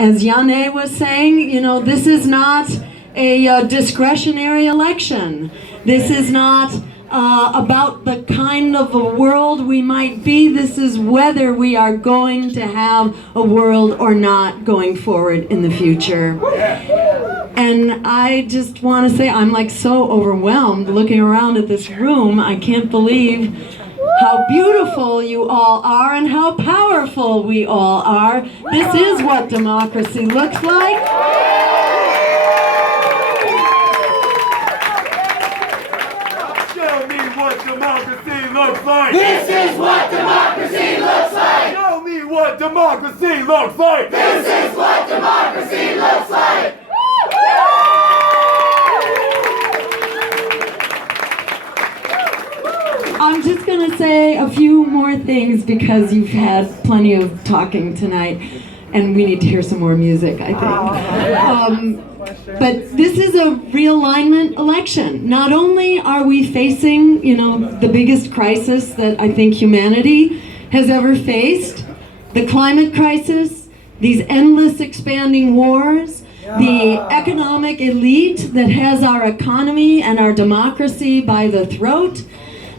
as Yane was saying, this is not a discretionary election. This is not about the kind of a world we might be. This is whether we are going to have a world or not going forward in the future. And I just want to say I'm like so overwhelmed looking around at this room. I can't believe how beautiful you all are and how powerful we all are. This is what democracy looks like. Show me what democracy looks like. This is what democracy looks like. Show me what democracy looks like. This is what democracy looks like. I'm just going to say a few more things because you've had plenty of talking tonight and we need to hear some more music, I think. But this is a realignment election. Not only are we facing, the biggest crisis that I think humanity has ever faced, the climate crisis, these endless expanding wars, the economic elite that has our economy and our democracy by the throat,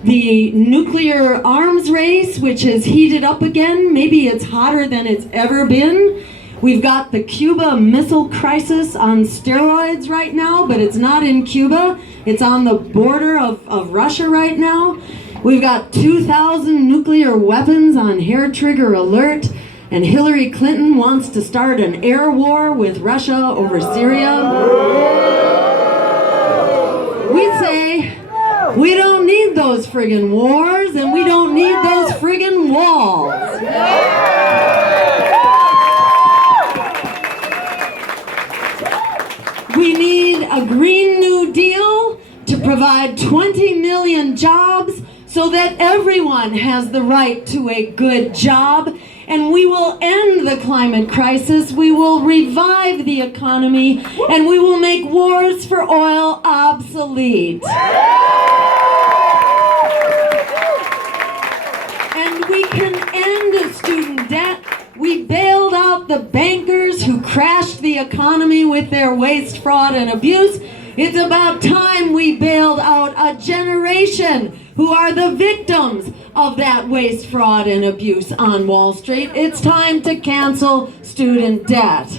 the nuclear arms race, which has heated up again. Maybe it's hotter than it's ever been. We've got the Cuba Missile Crisis on steroids right now, but it's not in Cuba. It's on the border of Russia right now. We've got 2,000 nuclear weapons on hair trigger alert, and Hillary Clinton wants to start an air war with Russia over Syria. We say, we don't need those friggin' wars, and we don't need those friggin' walls. We need a Green New Deal to provide 20 million jobs so that everyone has the right to a good job. And we will end the climate crisis, we will revive the economy, and we will make wars for oil obsolete. And we can end student debt. We bailed out the bankers who crashed the economy with their waste, fraud, and abuse. It's about time we bailed out a generation who are the victims of that waste, fraud, and abuse on Wall Street. It's time to cancel student debt.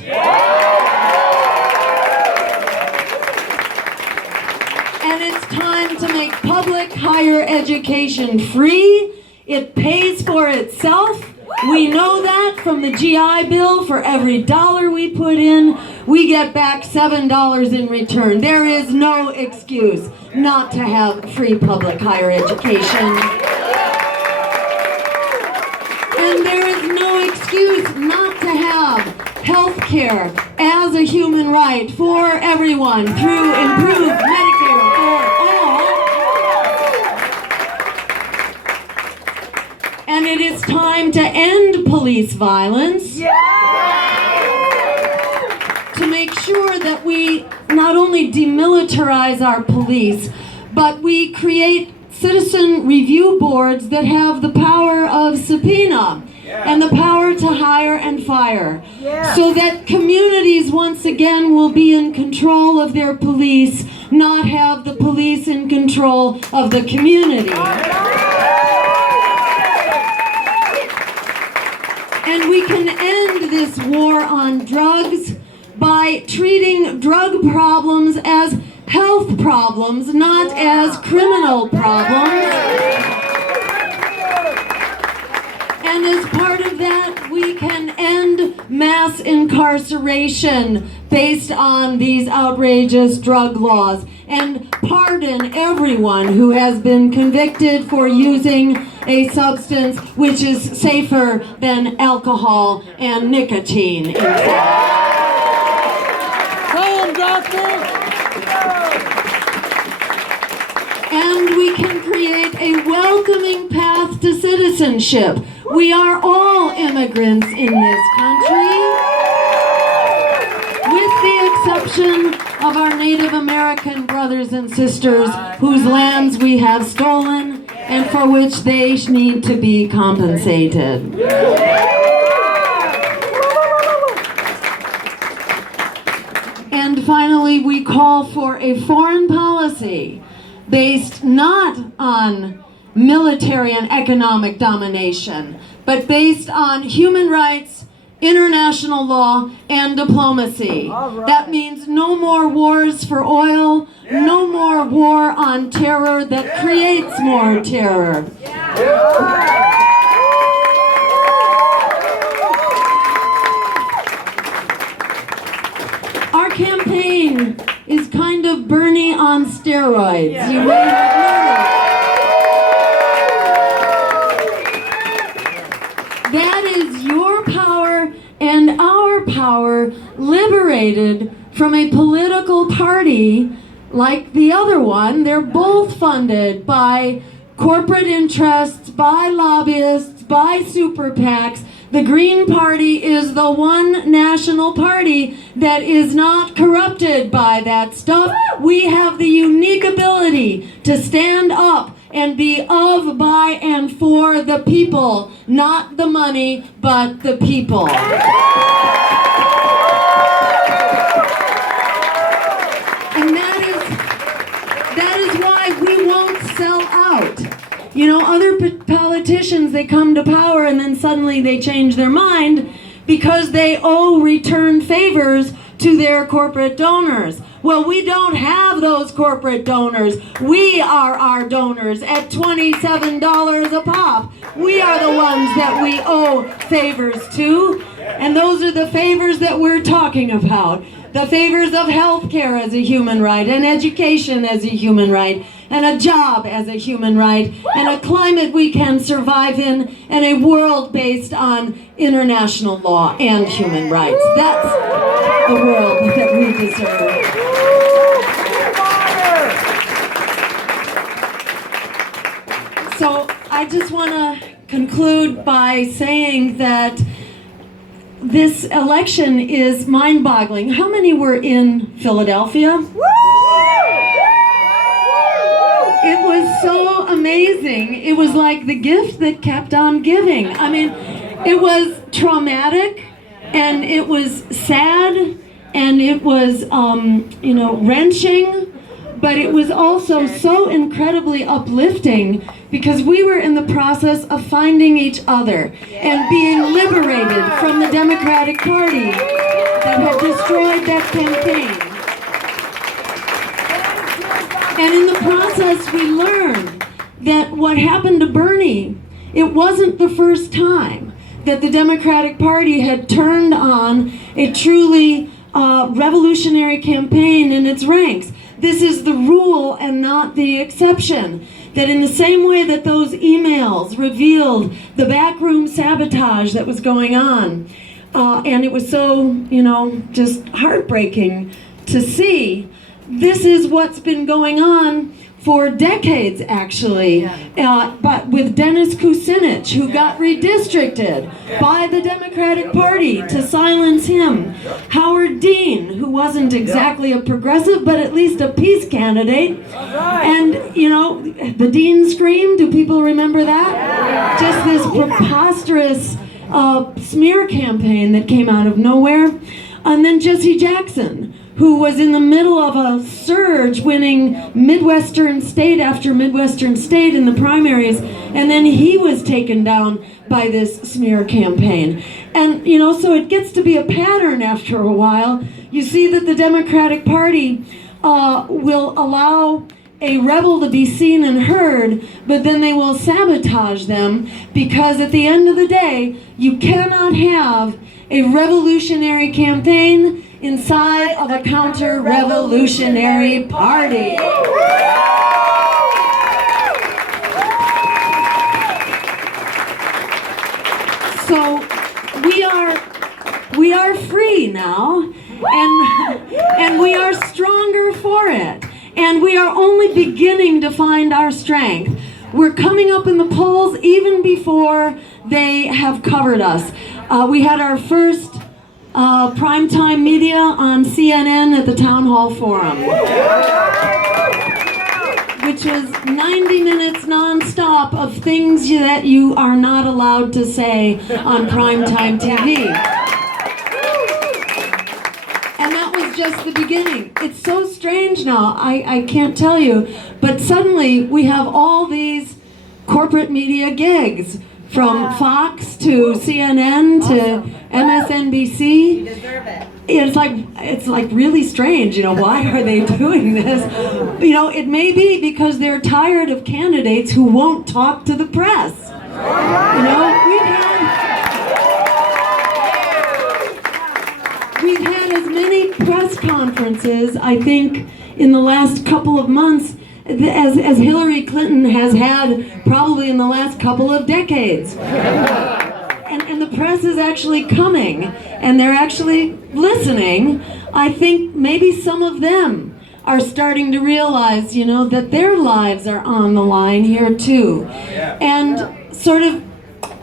And it's time to make public higher education free. It pays for itself. We know that from the GI Bill. For every dollar we put in, we get back $7 in return. There is no excuse not to have free public higher education. And there is no excuse not to have health care as a human right for everyone through improved Medicare for all. And it is time to end police violence. To make sure that we not only demilitarize our police, but we create citizen review boards that have the power of subpoena and the power to hire and fire. So that communities once again will be in control of their police, not have the police in control of the community. And we can end this war on drugs by treating drug problems as health problems, not as criminal problems. And as part of that, we can end mass incarceration based on these outrageous drug laws and pardon everyone who has been convicted for using a substance which is safer than alcohol and nicotine inside. And we can create a welcoming path to citizenship. We are all immigrants in this country, with the exception of our Native American brothers and sisters whose lands we have stolen and for which they need to be compensated. And finally, we call for a foreign policy based not on military and economic domination, but based on human rights, international law, and diplomacy. That means no more wars for oil, no more war on terror that creates more terror. Our campaign is kind of Bernie on steroids. You may have noticed. That is your power and our power liberated from a political party like the other one. They're both funded by corporate interests, by lobbyists, by super PACs. The Green Party is the one national party that is not corrupted by that stuff. We have the unique ability to stand up and be of, by, and for the people, not the money, but the people. And that is why we won't sell out. You know, other politicians, they come to power and then suddenly they change their mind because they owe return favors to their corporate donors. Well, we don't have those corporate donors. We are our donors at $27 a pop. We are the ones that we owe favors to. And those are the favors that we're talking about. The favors of health care as a human right, and education as a human right, and a job as a human right, and a climate we can survive in, and a world based on international law and human rights. That's the world that we deserve. So I just want to conclude by saying that this election is mind-boggling. How many were in Philadelphia? It was so amazing. It was like the gift that kept on giving. I mean, it was traumatic, and it was sad, and it was, wrenching, but it was also so incredibly uplifting because we were in the process of finding each other and being liberated from the Democratic Party that had destroyed that campaign. And in the process, we learned that what happened to Bernie, it wasn't the first time that the Democratic Party had turned on a truly revolutionary campaign in its ranks. This is the rule and not the exception. That in the same way that those emails revealed the backroom sabotage that was going on, and it was so, just heartbreaking to see, this is what's been going on for decades, actually, but with Dennis Kucinich, who got redistricted by the Democratic Party to silence him. Howard Dean, who wasn't exactly a progressive, but at least a peace candidate. And, the Dean Scream, do people remember that? Just this preposterous smear campaign that came out of nowhere. And then Jesse Jackson, who was in the middle of a surge, winning Midwestern state after Midwestern state in the primaries, and then he was taken down by this smear campaign. And, so it gets to be a pattern after a while. You see that the Democratic Party will allow a rebel to be seen and heard, but then they will sabotage them, because at the end of the day, you cannot have a revolutionary campaign inside of a counter-revolutionary party. So we are free now, and we are stronger for it. And we are only beginning to find our strength. We're coming up in the polls even before they have covered us. We had our first primetime media on CNN at the Town Hall Forum, which was 90 minutes nonstop of things that you are not allowed to say on primetime TV. And that was just the beginning. It's so strange now, I can't tell you. But suddenly we have all these corporate media gigs, from Fox to CNN to MSNBC. You deserve it. It's like really strange, why are they doing this? It may be because they're tired of candidates who won't talk to the press. We've had as many press conferences, I think, in the last couple of months as Hillary Clinton has had probably in the last couple of decades. And the press is actually coming, and they're actually listening. I think maybe some of them are starting to realize, that their lives are on the line here too. And sort of,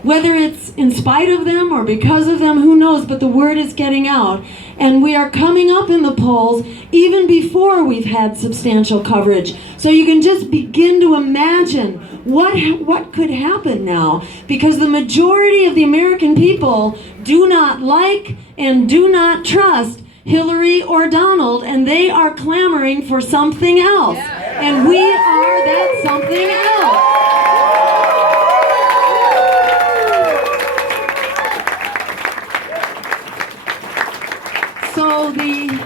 whether it's in spite of them or because of them, who knows, but the word is getting out. And we are coming up in the polls even before we've had substantial coverage. So you can just begin to imagine what could happen now, because the majority of the American people do not like and do not trust Hillary or Donald, and they are clamoring for something else. And we are that something else. So the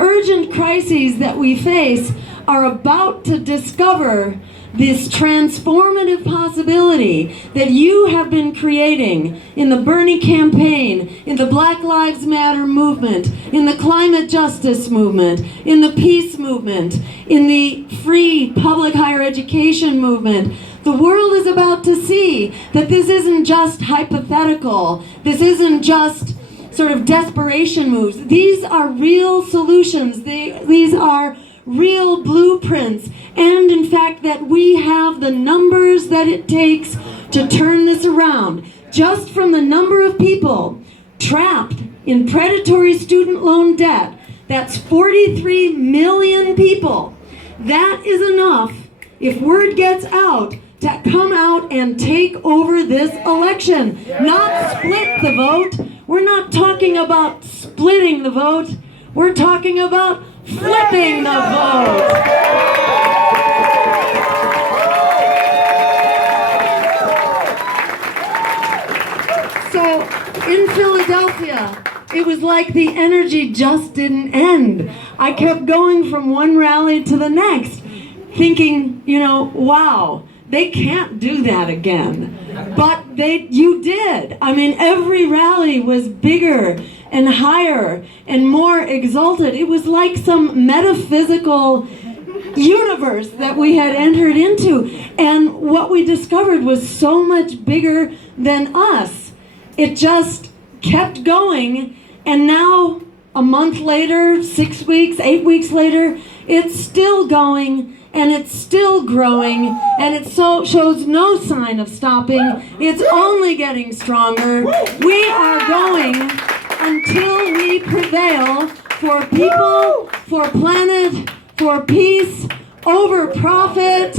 urgent crises that we face are about to discover this transformative possibility that you have been creating in the Bernie campaign, in the Black Lives Matter movement, in the climate justice movement, in the peace movement, in the free public higher education movement. The world is about to see that this isn't just hypothetical. This isn't just sort of desperation moves. These are real solutions. These are real blueprints. And in fact, that we have the numbers that it takes to turn this around. Just from the number of people trapped in predatory student loan debt, that's 43 million people. That is enough, if word gets out, to come out and take over this election. Not split the vote. We're not talking about splitting the vote. We're talking about flipping the vote. So in Philadelphia, it was like the energy just didn't end. I kept going from one rally to the next, thinking, wow, they can't do that again. But you did. I mean, every rally was bigger and higher and more exalted. It was like some metaphysical universe that we had entered into. And what we discovered was so much bigger than us. It just kept going. And now, a month later, 6 weeks, 8 weeks later, it's still going. And it's still growing, and it shows no sign of stopping. It's only getting stronger. We are going until we prevail for people, for planet, for peace, over profit.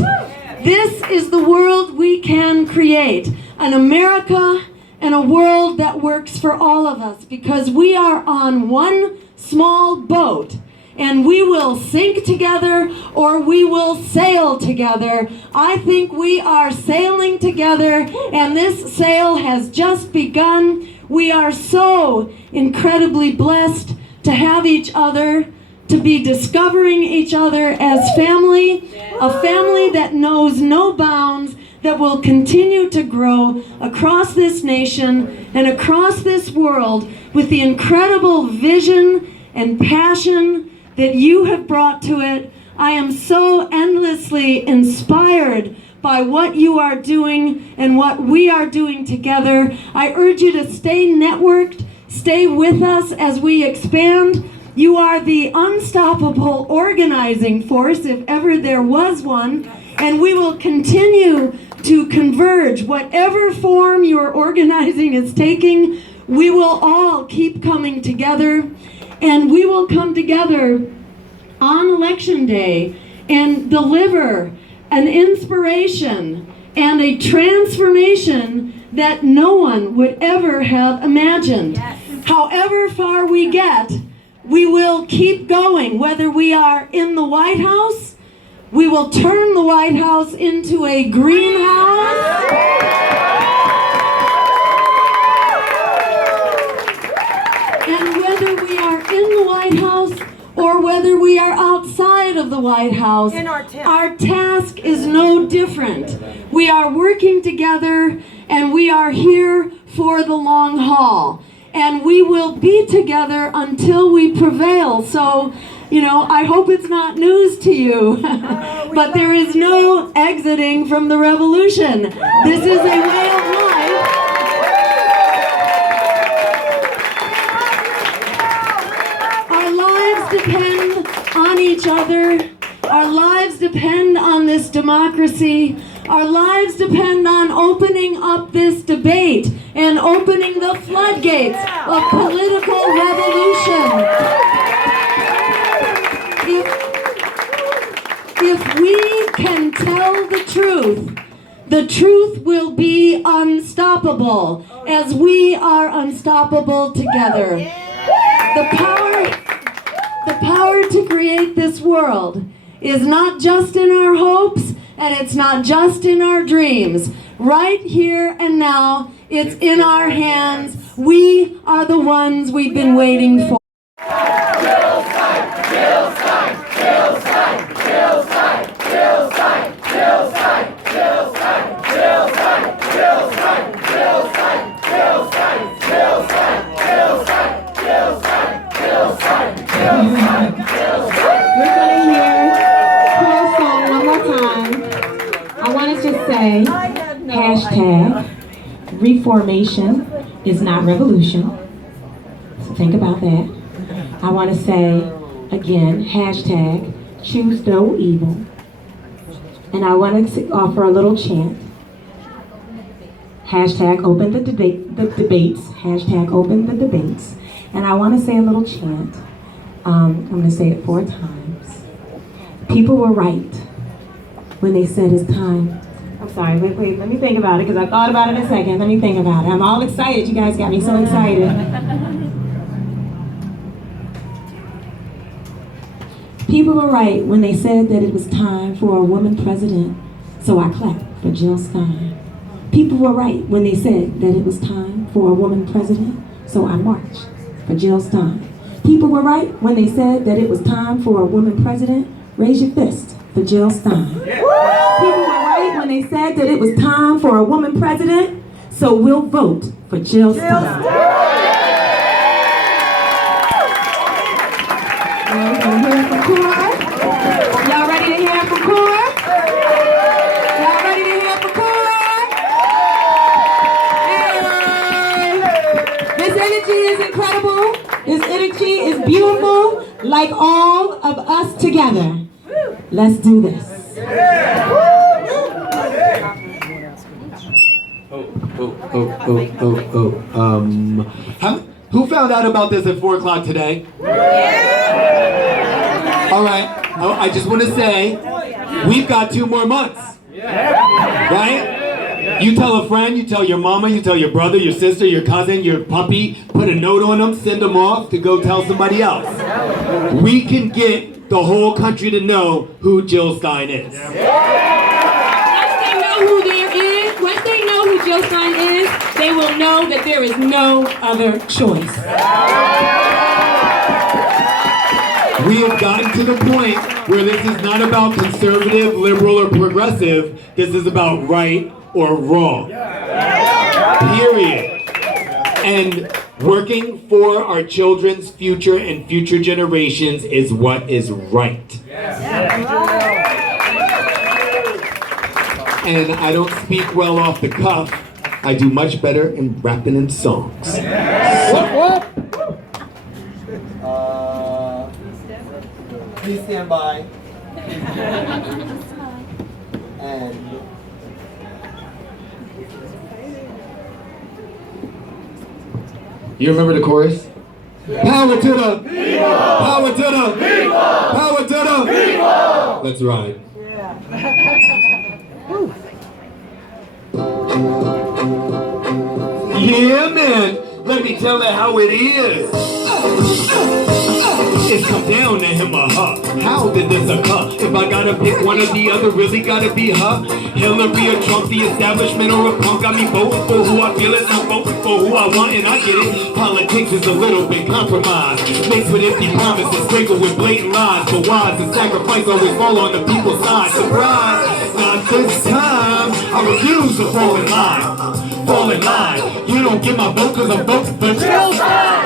This is the world we can create, an America and a world that works for all of us, because we are on one small boat. And we will sink together or we will sail together. I think we are sailing together, and this sail has just begun. We are so incredibly blessed to have each other, to be discovering each other as family, a family that knows no bounds, that will continue to grow across this nation and across this world with the incredible vision and passion that you have brought to it. I am so endlessly inspired by what you are doing and what we are doing together. I urge you to stay networked, stay with us as we expand. You are the unstoppable organizing force, if ever there was one, and we will continue to converge. Whatever form your organizing is taking, we will all keep coming together. And we will come together on Election Day and deliver an inspiration and a transformation that no one would ever have imagined. however far we get, we will keep going. Whether we are in the White House, we will turn the White House into a greenhouse. And whether we are in the White House or whether we are outside of the White House, our task is no different. We are working together and we are here for the long haul. And we will be together until we prevail. So, I hope it's not news to you, but there is no exiting from the revolution. This is a way of life. Our lives depend on each other. Our lives depend on this democracy. Our lives depend on opening up this debate and opening the floodgates of political revolution. If we can tell the truth will be unstoppable, as we are unstoppable together. The power to create this world is not just in our hopes, and it's not just in our dreams. Right here and now, it's in our hands. We are the ones we've been waiting for. We're going to hear Cole's song one more time. I want to just say, hashtag reformation is not revolution. So think about that. I want to say, again, hashtag choose no evil. And I want to offer a little chant. Hashtag open the debates. Hashtag open the debates. And I want to say a little chant. I'm going to say it 4 times. People were right when they said it's time. I'm sorry, wait, let me think about it because I thought about it in a second. Let me think about it. I'm all excited. You guys got me so excited. People were right when they said that it was time for a woman president, so I clapped for Jill Stein. People were right when they said that it was time for a woman president, so I marched for Jill Stein. People were right when they said that it was time for a woman president. Raise your fist for Jill Stein. People were right when they said that it was time for a woman president, so we'll vote for Jill Stein. Y'all ready to hear it from Cora? Y'all ready to hear it from Cora? Y'all ready to hear it from Cora? Hey! This energy is incredible. This energy is beautiful, like all of us together. Let's do this. Who found out about this at 4 o'clock today? All right. I just want to say, we've got 2 more months. Right? You tell a friend, you tell your mama, you tell your brother, your sister, your cousin, your puppy, put a note on them, send them off to go tell somebody else. We can get the whole country to know who Jill Stein is. Once they know who Jill Stein is, they will know that there is no other choice. We have gotten to the point where this is not about conservative, liberal, or progressive. This is about right or wrong. Period. And working for our children's future and future generations is what is right. And I don't speak well off the cuff. I do much better in rapping and songs. Please stand by. And you remember the chorus? Power to the people! Power to the people! Power to the people! Let's ride. Yeah, man. Let me tell her how it is. It's come down to him or her. How did this occur? If I gotta pick one or the other, really gotta be her. Hillary or Trump, the establishment or a punk. Got me voting for who I feel is not voting for who I want, and I get it. Politics is a little bit compromised, mixed with empty promises, sprinkled with blatant lies. But wise and sacrifice always fall on the people's side. Surprise, not this time. I refuse to fall in line. Fall in line. You don't get my vote cause I'm voting for Jill.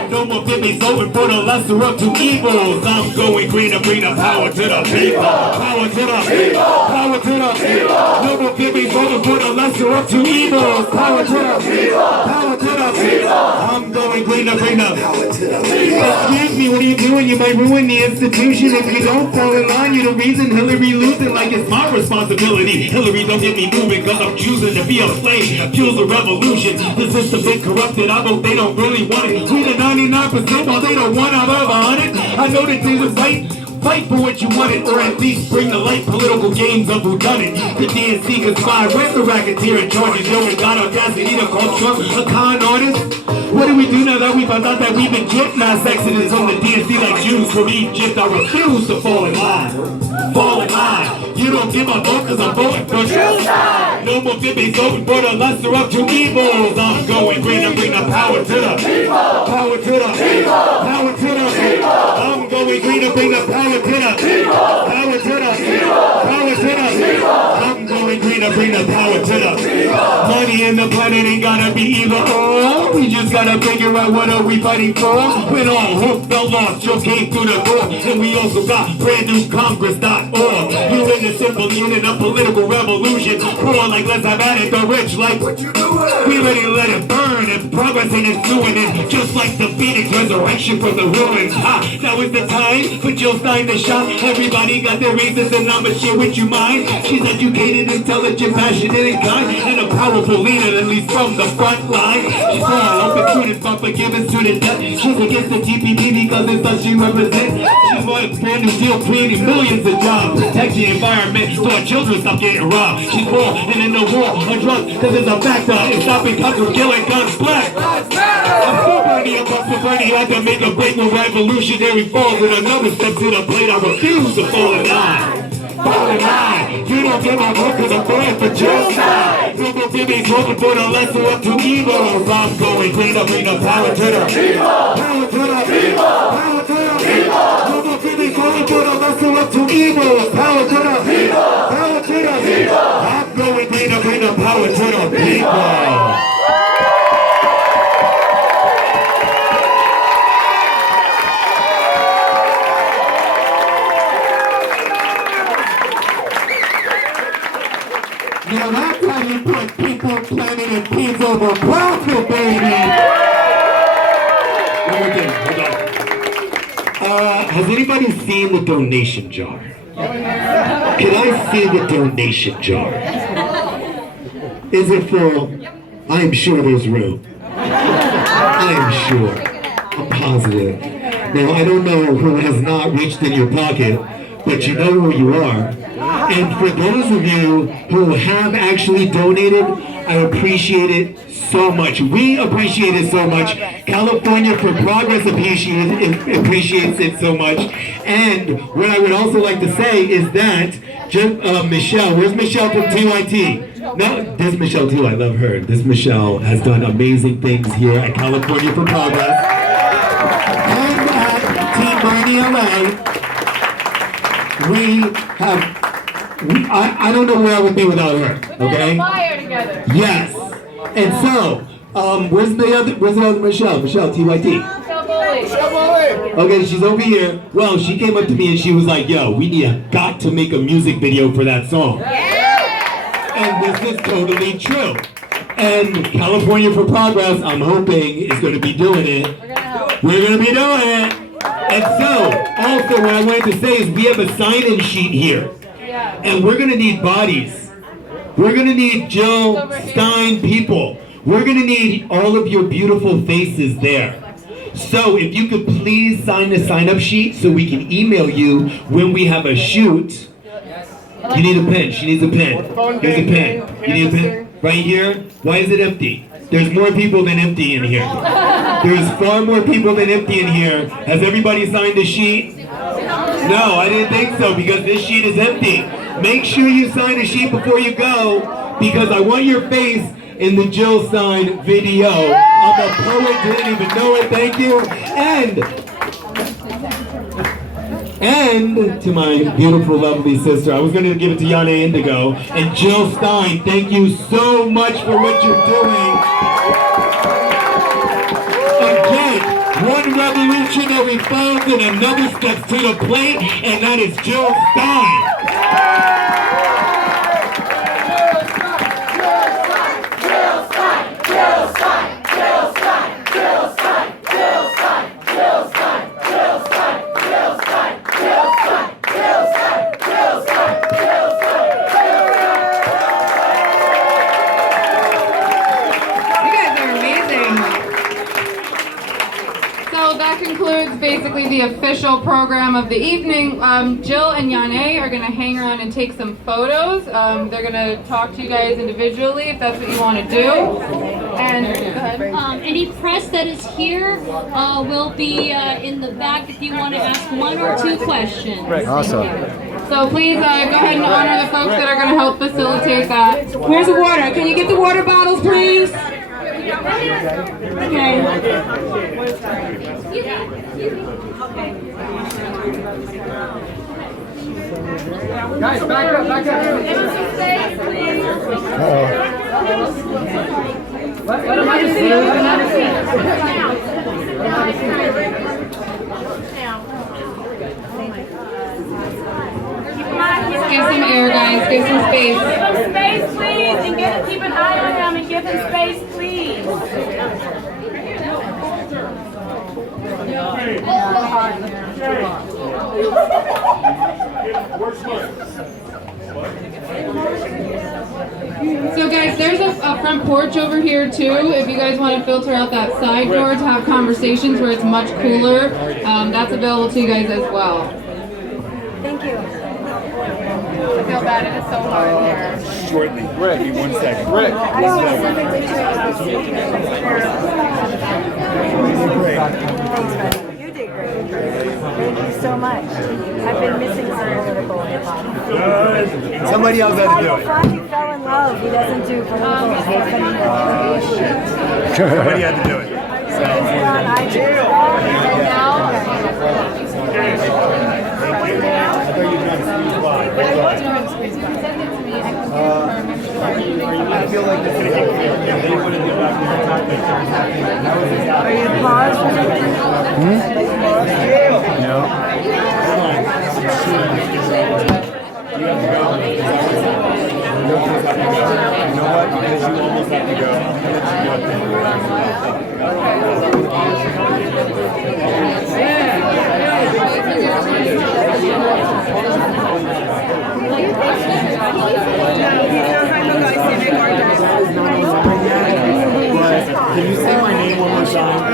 No more bibbies voting for the lesser of two evils. I'm going green to bring the power to the people. Power to the people. Power to the people. No more bibbies voting for the lesser of two evils. Power to the people. Power to the people. I'm going green to bring the power to the people. Excuse me, what are you doing? You might ruin the institution if you don't fall in line. You're the reason Hillary losing like it's my responsibility. Hillary, don't get me moving cause I'm choosing to be a slave. Fuels the revolution. The system been corrupted. I vote they don't really want it. We the 99% while they don't want out of 100. I know that they was right. Fight for what you wanted, or at least bring the light political games of who done it. The DNC conspired with the racketeer in charges. Yo, we got audacity to call Trump a con artist. What do we do now that we found out that we've been gypped? Mass exodus on the DNC like Jews from Egypt. I refuse to fall in line. Fall in line. You don't give a vote cause I'm voting for Trump. No more bibbies voting for the lesser of two evils. I'm going green to bring the power to the people. Power to the people. Power to the people. I'm going green to bring the power to the people. Power to the people. Power to the people. I'm going green to bring the power to the people. Money in the planet ain't gotta be either or. We just gotta figure out what are we fighting for. When all hope fell lost, you came through the door. And we also got brandnewcongress.org. You in the simple unit of political revolution. Poor like let's have at it, the rich like what you doing? We ready to let it burn and progress ain't ensuing it. Just like the Phoenix resurrection from the ruins. Now is the time for Jill Stein to shine. Everybody got their reasons and I'ma share with you mine. She's educated, intelligent, passionate and kind, and a powerful leader, at least from the front line. She's all open students but forgiving student debt. She's against the TPP because it's what she represents. She's for a brand new deal creating millions of jobs. Protect the environment so our children stop getting robbed. She's for and in the war on drugs because it's a factor in stopping cuts from killing guns black. I'm still Bernie, I'm up for Bernie. I had to make a break when revolutionary falls with another step to the plate. I refuse to fall in line. Fall in line. You don't get my vote cause I'm going for Jill Stein. No more bibbies voting for the lesser of two evils. I'm going green to bring the power to the people. Power to the people. Power to the people. No more bibbies voting for the lesser of two evils. Power to the people. Power to the people. I'm going green to bring the power to the people. Now that's how you put people, planet, and peace over profit, baby! One more thing, hold on. Has anybody seen the donation jar? Can I see the donation jar? Is it full? I am sure there's room. I am sure. I'm positive. Now, I don't know who has not reached in your pocket, but you know who you are. And for those of you who have actually donated, I appreciate it so much. We appreciate it so much. California for Progress appreciates it so much. And what I would also like to say is that Michelle, where's Michelle from TYT? No, this Michelle too, I love her. This Michelle has done amazing things here at California for Progress. And at Team Bernie LA, we have I don't know where I would be without her. Okay. Fire together. Yes. And so, where's the other Michelle? Michelle, TYT. Okay, she's over here. Well, she came up to me and she was like, "Yo, we got to make a music video for that song." Yeah. And this is totally true. And California for Progress, I'm hoping, is going to be doing it. We're going to be doing it. And so, also, what I wanted to say is we have a sign-in sheet here. And we're going to need bodies. We're going to need Jill Stein people. We're going to need all of your beautiful faces there. So if you could please sign the sign-up sheet so we can email you when we have a shoot. You need a pen. She needs a pen. Here's a pen. You need a pen? Right here? Why is it empty? There's more people than empty in here. There's far more people than empty in here. Has everybody signed a sheet? No, I didn't think so because this sheet is empty. Make sure you sign a sheet before you go because I want your face in the Jill Stein video. I'm a poet, didn't even know it, thank you. And to my beautiful, lovely sister, I was going to give it to Yane Indigo. And Jill Stein, thank you so much for what you're doing. Again, one revolutionary falls and another steps to the plate, and that is Jill Stein. That concludes basically the official program of the evening. Jill and Yane are going to hang around and take some photos. They're going to talk to you guys individually if that's what you want to do. And go ahead. Any press that is here will be in the back if you want to ask one or two questions. Awesome. So please go ahead and honor the folks that are going to help facilitate that. Where's the water? Can you get the water bottles, please? Okay. Guys, back up, back up. Let him have a seat. Let him have a Give some air, guys. Give some space. Give him space, please, and keep an eye on him and give him space, please. So guys, there's a front porch over here too. If you guys want to filter out that side door to have conversations where it's much cooler, that's available to you guys as well. Thank you. I feel bad, it is so hard here. Shortly. Rick, give me 1 second. Rick. You did great. Thank you so much. I've been missing some political hip-hop. Somebody else has to do it. He fell in love. He doesn't do political stuff anymore. Somebody had to do it. Is it on iTunes? I feel like this is they wouldn't be back Are you paused for something? No. You have to go. You know what? Because you almost have to go. Can you say my name one more time?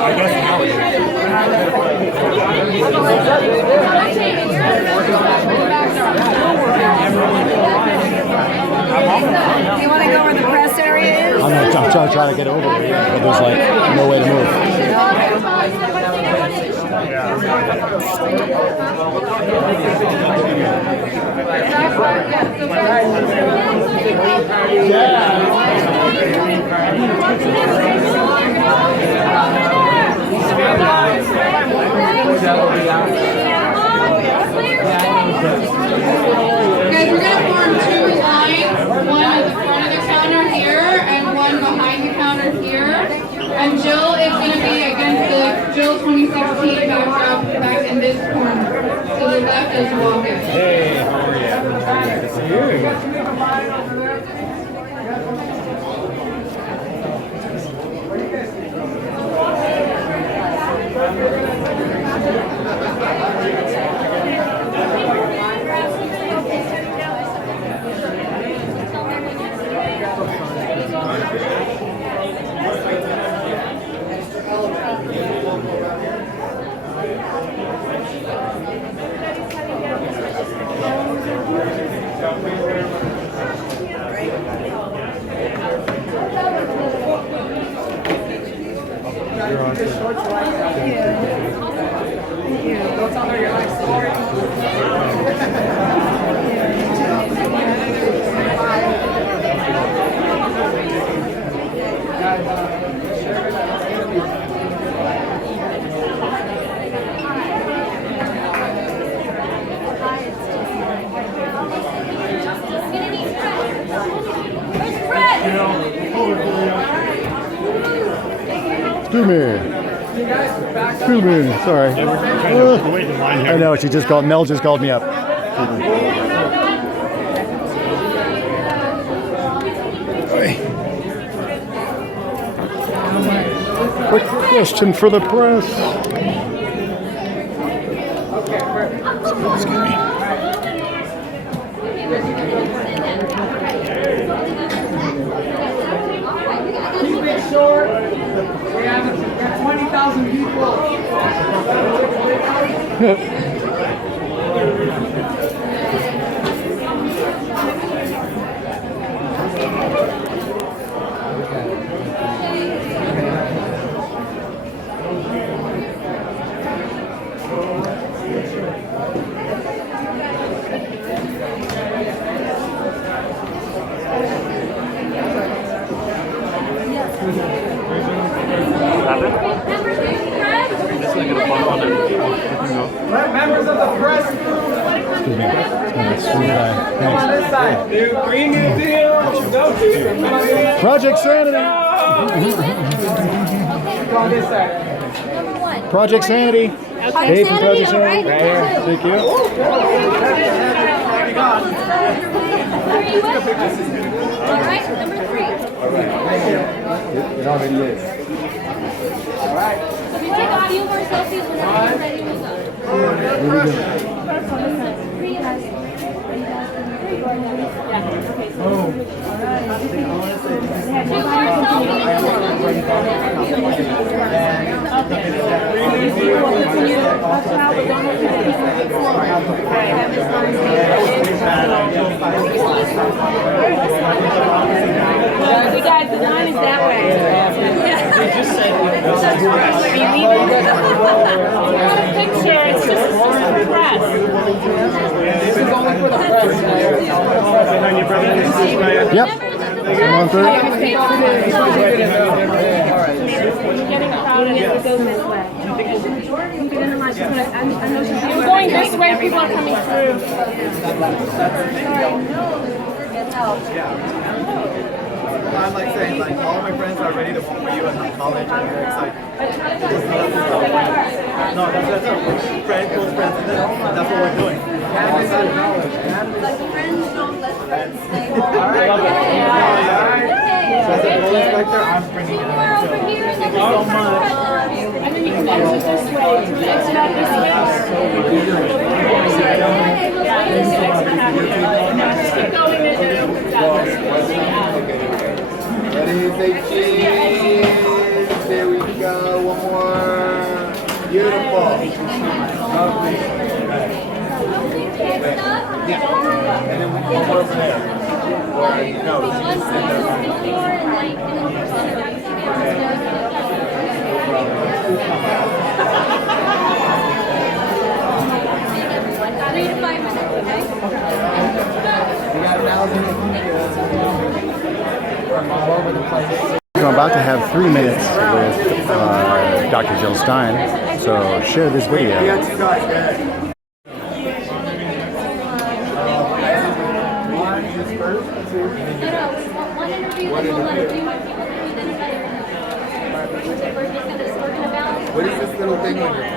I guess now it Do you want to go where the press area is? I'm trying to get over it, but there's like no way to move. Guys, we're going to form two lines, one at the front of the counter here and one behind the counter here. And Jill is going to be against the Jill 2016 backdrop back in this corner. To the left as you walk in. Hey, how are you? Good to see you. Excuse me, sorry. I know, she just called, Mel just called me up. Quick question for the press. Excuse me. Keep it short. We have 20,000 people. Let members of the press come on this side. Dude, green new deal. Go to Project Sanity. Go on this side. Project Sanity. Dave from Project Sanity. Right here. Thank you. Alright, number 3. It already is. All right. So if you take a few more selfies when you're ready, we'll go. You guys, the line is that way. They just said picture, it's just for press. This is only for the press. Yep. Come on through. Getting crowded if it goes this way. I'm going this way, people are coming through. I'm like saying, like, all of my friends are ready to vote for you in college, and they're excited. No, that's our friend, close friends, and that's what we're doing. Friends don't let friends stay home. As a poll inspector, I'm bringing it in. And then you can exit this way. Exit out this way. No, just keep going and Ready, say cheese. There we go. One more. Beautiful. Lovely. Yeah. And then one more over there. No, I'm about to have 3 minutes with Dr. Jill Stein, so share this video. What is this little thing on your phone?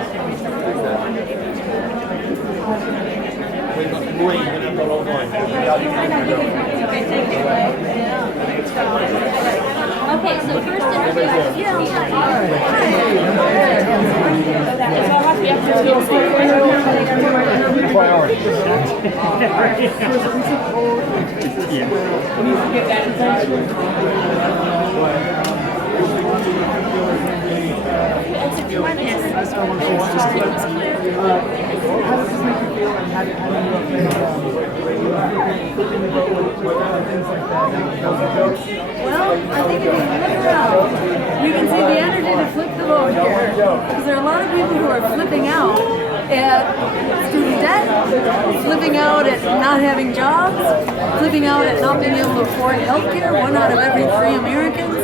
Okay, so first introduce Well, I think if you look around, you can see the energy to flip the vote. vote here. Because there are a lot of people who are flipping out at student debt, flipping out at not having jobs, flipping out at not being able to afford health care, 1 out of every 3 Americans,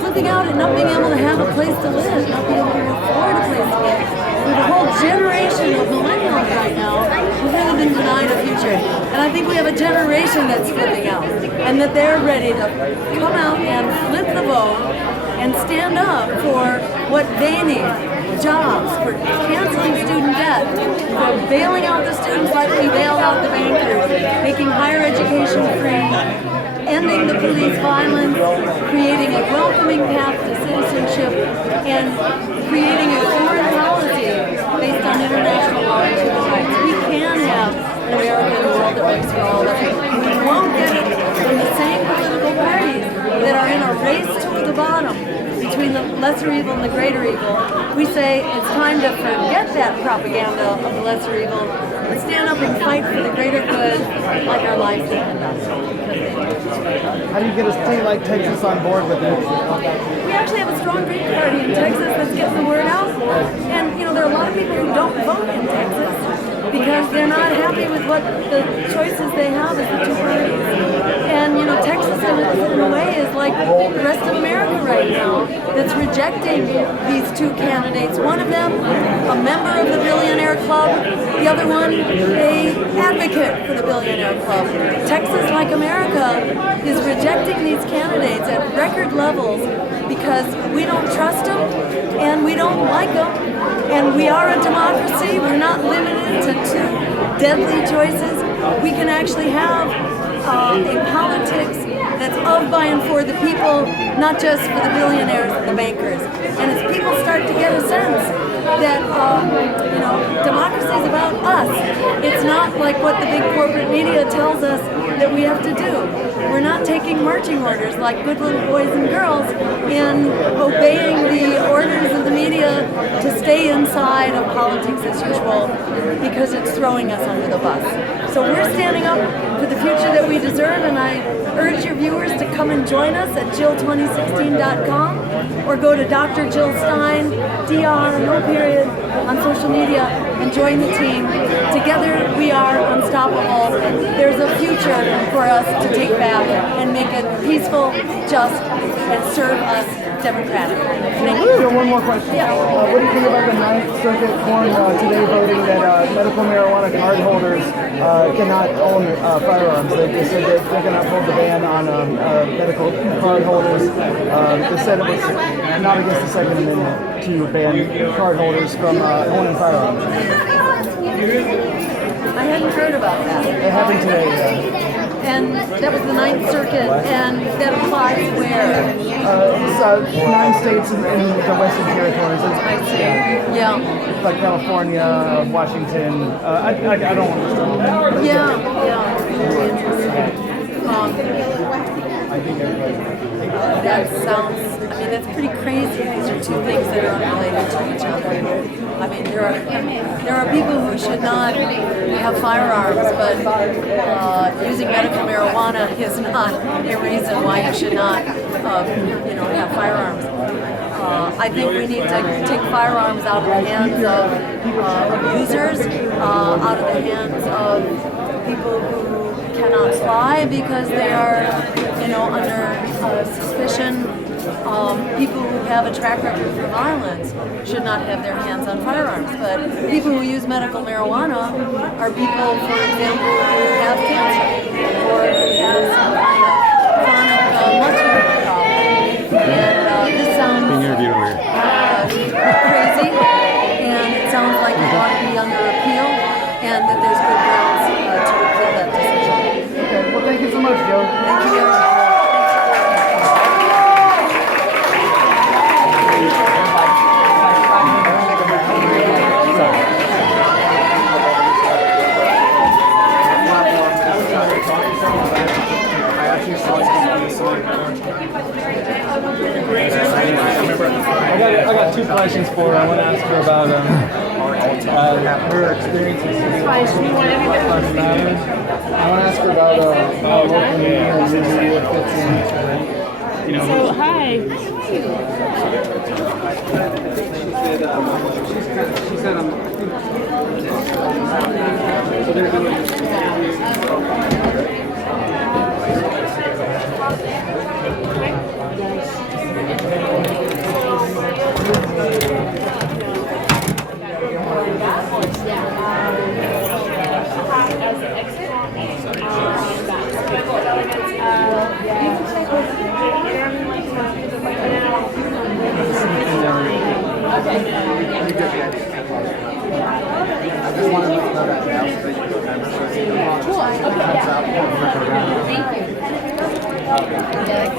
flipping out at not being able to have a place to live, not being able to afford a place to live. There's a whole generation of millennials right now who've really been denied a future. And I think we have a generation that's flipping out, and that they're ready to come out and flip the vote and stand up for what they need. Jobs, for canceling student debt, for bailing out the students like we bailed out the bankers, making higher education free, ending the police violence, creating a welcoming path to citizenship, and creating a foreign policy based on international law and human rights. We can have an American world that works for all of us. We won't get it from the same political parties that are in a race to the bottom between the lesser evil and the greater evil. We say it's time to forget that propaganda of the lesser evil and stand up and fight for the greater good like our lives depend on it. How do you get a state like Texas on board with it? We actually have a strong Green Party in Texas that's getting the word out. And, there are a lot of people who don't vote in Texas because they're not happy with what the choices they have as the two parties. And, Texas in a way is like the rest of America right now that's rejecting these two candidates. One of them, a member of the Billionaire Club, the other one, a advocate for the Billionaire Club. Texas, like America, is rejecting these candidates at record levels because we don't trust them and we don't like them. And we are a democracy. We're not limited to two deadly choices. We can actually have a politics that's of, by, and for the people, not just for the billionaires and the bankers. And as people start to get a sense that, democracy is about us. It's not like what the big corporate media tells us that we have to do. We're not taking marching orders like good little boys and girls in obeying the orders of the media to stay inside of politics as usual because it's throwing us under the bus. So we're standing up for the future that we deserve, and I urge your viewers to come and join us at Jill2016.com or go to Dr. Jill Stein, DR, no period, on social media and join the team. Together we are unstoppable. There's a future for us to take back and make it peaceful, just, and serve us democratically. Thank you. So one more question. Yeah. What do you think about the Ninth Circuit forum today voting that medical marijuana card holders cannot own firearms? They said that they cannot hold the ban on medical card holders. They said it was not against the Second Amendment to ban card holders from owning firearms. I hadn't heard about that. It happened today. And that was the Ninth Circuit, and that applies where? 9 states in the Western Territories. I see. Yeah. Like California, Washington. I don't understand. Yeah. Very interesting. That sounds, that's pretty crazy. These are two things that are unrelated to each other. There are people who should not have firearms, but using medical marijuana is not a reason why you should not, have firearms. I think we need to take firearms out of the hands of abusers, out of the hands of people who cannot fly because they are, under suspicion. People who have a track record for violence should not have their hands on firearms. But people who use medical marijuana are people, for example, who have cancer or have some kind of chronic muscular problem. And this sounds crazy, and it sounds like it ought to be under appeal, and that there's good grounds to appeal that decision. Okay, well, thank you so much, Joe. Thank you very much. I got 2 questions for her. I want to ask her about her experiences. I want to ask her about local media and media fits in. So, hi. I just wanted to let you know that now so that you don't remember. So cool. Okay. Thank you.